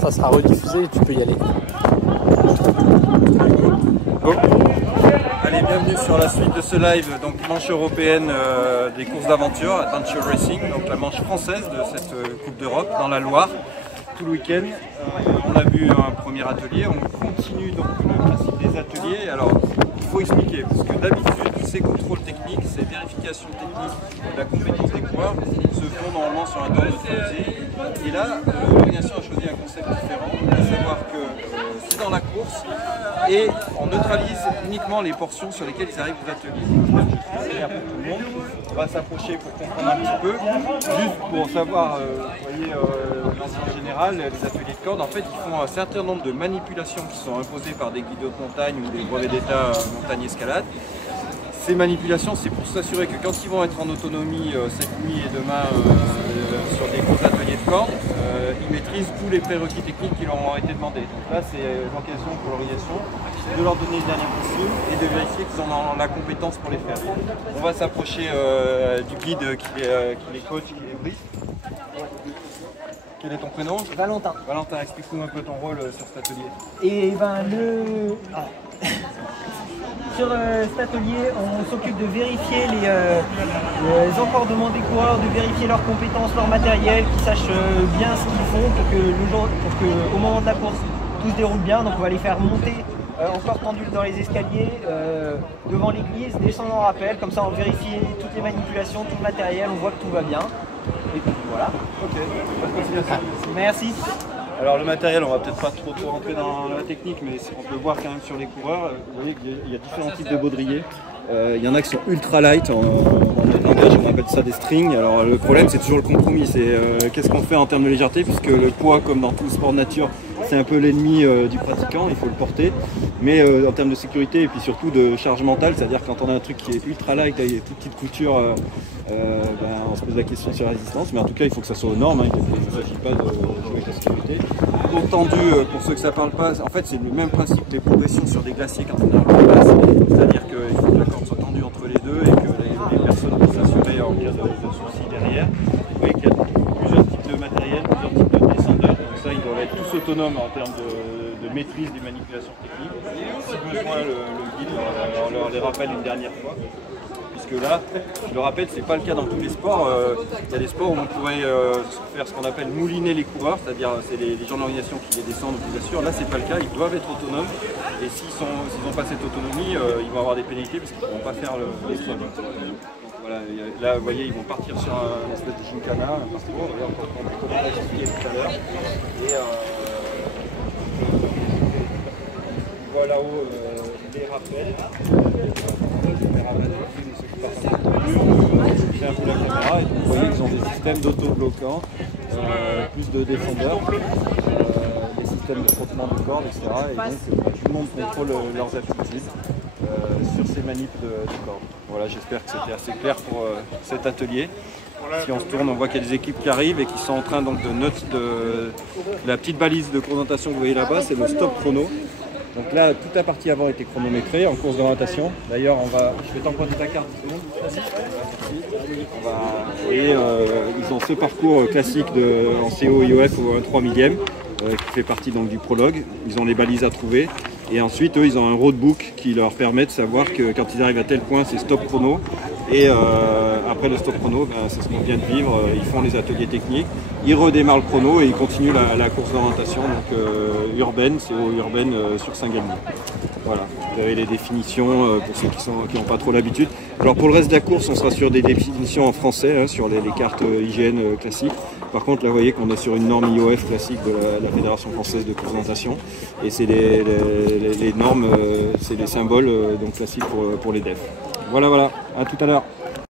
Ça sera rediffusé, tu peux y aller. Go. Allez, bienvenue sur la suite de ce live, donc manche européenne des courses d'aventure, Adventure Racing, donc la manche française de cette Coupe d'Europe dans la Loire, tout le week-end. On a vu un premier atelier, on continue donc le principe des ateliers. Alors, il faut expliquer, parce que d'habitude, ces contrôles techniques, ces vérifications techniques de la compétence des coureurs se font normalement sur un domaine autorisé. Et là, l'organisation a choisi un concept différent, à savoir que c'est dans la course et on neutralise uniquement les portions sur lesquelles ils arrivent aux ateliers. C'est clair pour tout le monde. On va s'approcher pour comprendre un petit peu, juste pour savoir, vous voyez, l'ensemble général, les ateliers de corde, en fait, ils font un certain nombre de manipulations qui sont imposées par des guides de montagne ou des brevets d'état montagne-escalade. Ces manipulations, c'est pour s'assurer que quand ils vont être en autonomie cette nuit et demain sur des gros ateliers de corde, ils maîtrisent tous les prérequis techniques qui leur ont été demandés. Donc là, c'est l'occasion pour l'organisation de leur donner le dernier possible et de vérifier qu'ils ont la compétence pour les faire. On va s'approcher du guide qui les coach, qui les brief. Quel est ton prénom? Valentin. Valentin, explique-nous un peu ton rôle sur cet atelier. Et ben sur cet atelier, on s'occupe de vérifier les encordements des coureurs, de vérifier leurs compétences, leur matériel, qu'ils sachent bien ce qu'ils font pour que au moment de la course, tout se déroule bien. Donc on va les faire monter encore tendus dans les escaliers devant l'église, descendre en rappel, comme ça on vérifie toutes les manipulations, tout le matériel, on voit que tout va bien. Et puis voilà. Ok, bonne continuation. Merci. Alors le matériel, on va peut-être pas trop rentrer dans la technique, mais on peut voir quand même sur les coureurs, vous voyez qu'il y a différents types de baudriers. Il y en a qui sont ultra light, en langage on appelle ça des strings. Alors le problème c'est toujours le compromis, c'est qu'est-ce qu'on fait en termes de légèreté, puisque le poids, comme dans tout le sport nature, c'est un peu l'ennemi du pratiquant, il faut le porter. Mais en termes de sécurité et puis surtout de charge mentale, c'est-à-dire quand on a un truc qui est ultra light, il y a toute petite couture, on se pose la question sur la résistance, mais en tout cas il faut que ça soit aux normes, il ne s'agit pas de jouer avec la sécurité. Haut tendu, pour ceux que ça ne parle pas, en fait c'est le même principe que les progressions sur des glaciers quand on est en place, c'est-à-dire qu'il faut que la corde soit tendue entre les deux et que les personnes puissent s'assurer en cas de soucis derrière. Vous voyez qu'il y a plusieurs types de matériel, plusieurs types de descendeurs, donc ça ils doivent être tous autonomes en termes de maîtrise des manipulations techniques. Si besoin, le guide on leur les rappelle une dernière fois. Puisque là, je le rappelle, c'est pas le cas dans tous les sports. Il y a des sports où on pourrait faire ce qu'on appelle mouliner les coureurs, c'est-à-dire c'est les gens de l'organisation qui les descendent ou qui les assurent. Là, c'est pas le cas, ils doivent être autonomes. Et s'ils n'ont pas cette autonomie, ils vont avoir des pénalités parce qu'ils ne pourront pas faire l'épreuve. Voilà, là, vous voyez, ils vont partir sur un espèce de gincana, un parcours, comme on l'a expliqué tout à l'heure. Et on voit là-haut les rappels. Un peu la caméra et vous voyez qu'ils ont des systèmes d'auto-bloquants, plus de défendeurs, des systèmes de frottement de cordes, etc. Et donc tout le monde contrôle leurs aptitudes sur ces manips de cordes. Voilà, j'espère que c'était assez clair pour cet atelier. Si on se tourne, on voit qu'il y a des équipes qui arrivent et qui sont en train donc de la petite balise de chronométration que vous voyez là-bas, c'est le stop chrono. Donc là, toute la partie avant a été chronométrée en course d'orientation. D'ailleurs, je vais t'emprunter ta carte. Et ils ont ce parcours classique en CO IOF au 1/3 millième qui fait partie donc du prologue. Ils ont les balises à trouver. Et ensuite, eux, ils ont un roadbook qui leur permet de savoir que quand ils arrivent à tel point, c'est stop chrono. Et après le stop chrono, c'est ce qu'on vient de vivre. Ils font les ateliers techniques, ils redémarrent le chrono et ils continuent la course d'orientation donc urbaine, CO urbaine sur Saint-Galmier. Voilà, vous avez les définitions pour ceux qui n'ont pas trop l'habitude. Alors pour le reste de la course, on sera sur des définitions en français, hein, sur les cartes IGN classiques. Par contre, là, vous voyez qu'on est sur une norme IOF classique de la Fédération française de course d'orientation. Et c'est les normes, c'est les symboles donc classiques pour les defs. Voilà, à tout à l'heure.